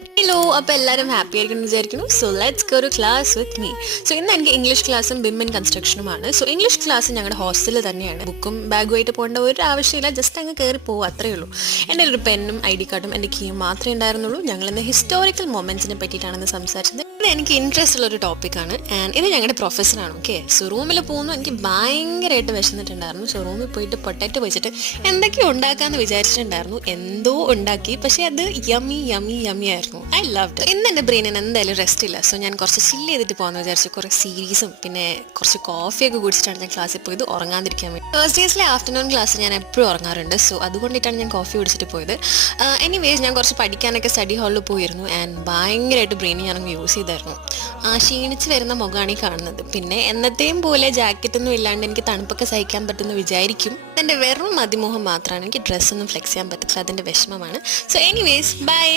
Hello, അപ്പോൾ എല്ലാവരും happy ആയിരിക്കണം വിചാരിക്കുന്നു. So let's go to class with me. So ഇന്ന് എനിക്ക് ഇംഗ്ലീഷ് ക്ലാസ്സും ബിം ആൻഡ് കൺസ്ട്രക്ഷനുമാണ്. സോ ഇംഗ്ലീഷ് ക്ലാസ് ഞങ്ങളുടെ ഹോസ്റ്റലിൽ തന്നെയാണ്. ബുക്കും ബാഗുമായിട്ട് പോകേണ്ട ഒരു ആവശ്യമില്ല, ജസ്റ്റ് അങ്ങ് കയറി പോകും, അത്രയേ ഉള്ളൂ. എൻ്റെ ഒരു പെന്നും ID കാർഡും എൻ്റെ കീയും മാത്രമേ ഉണ്ടായിരുന്നുള്ളൂ. ഞങ്ങളിന്ന് ഹിസ്റ്റോറിക്കൽ മൊമെൻറ്റ്സിനെ പറ്റിയിട്ടാണെന്ന് സംസാരിച്ചത്. ഇത് എനിക്ക് ഇൻട്രസ്റ്റ് ഉള്ളൊരു ടോപ്പിക്കാണ് ആൻഡ് ഇത് ഞങ്ങളുടെ പ്രൊഫസറാണ്. ഓക്കെ, സോ റൂമിൽ പോകുന്നു, എനിക്ക് ഭയങ്കരമായിട്ട് വിശന്നിട്ടുണ്ടായിരുന്നു. സോ റൂമിൽ പോയിട്ട് പൊട്ടാറ്റോ വെച്ചിട്ട് എന്തൊക്കെയോ ഉണ്ടാക്കാമെന്ന് വിചാരിച്ചിട്ടുണ്ടായിരുന്നു. എന്തോ ഉണ്ടാക്കി, പക്ഷേ അത് യമ്മി യമ്മി യമ്മി ആയിരുന്നു. I loved. ഇന്ന് എൻ്റെ ബ്രെയിനിന് എന്തായാലും റെസ്റ്റ് ഇല്ല. സോ ഞാൻ കുറച്ച് ചില്ല് ചെയ്തിട്ട് പോകാമെന്ന് വിചാരിച്ചു. കുറേ സീരീസും പിന്നെ കുറച്ച് കോഫിയൊക്കെ കുടിച്ചിട്ടാണ് ഞാൻ ക്ലാസ്സിൽ പോയത്, ഉറങ്ങാതിരിക്കാൻ വേണ്ടി. തേഴ്സ്ഡേസിലെ ആഫ്റ്റർനൂൺ ക്ലാസ് ഞാൻ എപ്പോഴും ഉറങ്ങാറുണ്ട്. സോ അതുകൊണ്ടിട്ടാണ് ഞാൻ കോഫി കുടിച്ചിട്ട് പോയത്. എനിവേസ് ഞാൻ കുറച്ച് പഠിക്കാനൊക്കെ സ്റ്റഡി ഹാളിൽ പോയിരുന്നു ആൻഡ് ഭയങ്കരമായിട്ട് ബ്രെയിൻ ഞാനങ്ങ് യൂസ് ചെയ്തായിരുന്നു. ക്ഷീണിച്ച് വരുന്ന മുഖമാണ് ഈ കാണുന്നത്. പിന്നെ എന്നത്തെയും പോലെ ജാക്കറ്റൊന്നും ഇല്ലാണ്ട് എനിക്ക് തണുപ്പൊക്കെ സഹിക്കാൻ പറ്റുമെന്ന് വിചാരിക്കും. എൻ്റെ വെറും അതിമോഹം മാത്രമാണ്. എനിക്ക് ഡ്രസ്സൊന്നും ഫ്ലെക്സ് ചെയ്യാൻ പറ്റത്തില്ല, അതിൻ്റെ വിഷമമാണ്. So anyways by.